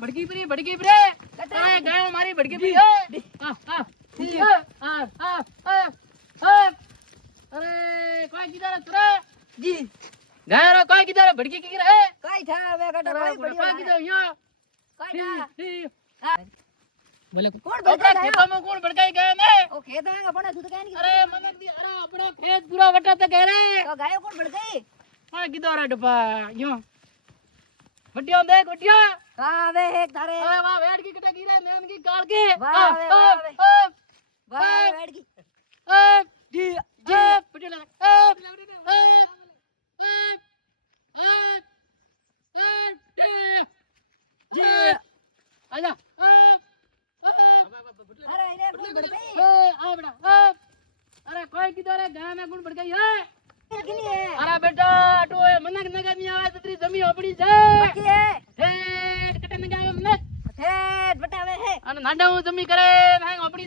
ભડકી પરી અરે ગાયો મારી ભડકી પરી અરે કોઈ કીધા રે તુરે જી ગાયો રે કોઈ કીધા રે ભડકી કી રે કઈ થા વે કટા ભાઈ કોઈ બઢિયા કીધા યો કઈ થા બોલે કોણ આપણા ભડકાઈ ગયો ખેતરમાં કોણ ભડકાઈ ગયા ને ઓ ખેત આંગા પણ તું તો કઈ નહીં અરે મને દી અરે આપણા ખેત પૂરા વટાતા કે રે તો ગાયો કોણ ભડકાઈ કોઈ કીધા રે ડપા યો વટિયો દેખ વટિયો હા વે એક તારે અરે વાહ વેડ કી કટા ગીરે નેન કી કાળ કે વાહ વે વાહ વેડકી જી પટેલા જી આજા અરે એને કોણ ભડકાઈ આ બેટા અરે કોઈ કીધો રે ગાય में गुण भड़काई है किनी है अरे बेटा तो मनक नगर नहीं आवे ततरी जमी अपड़ी છે बाकी है हे कटे नगावे મને ठेठ बटावे है અને નાડા હું જમી કરે ના આપડી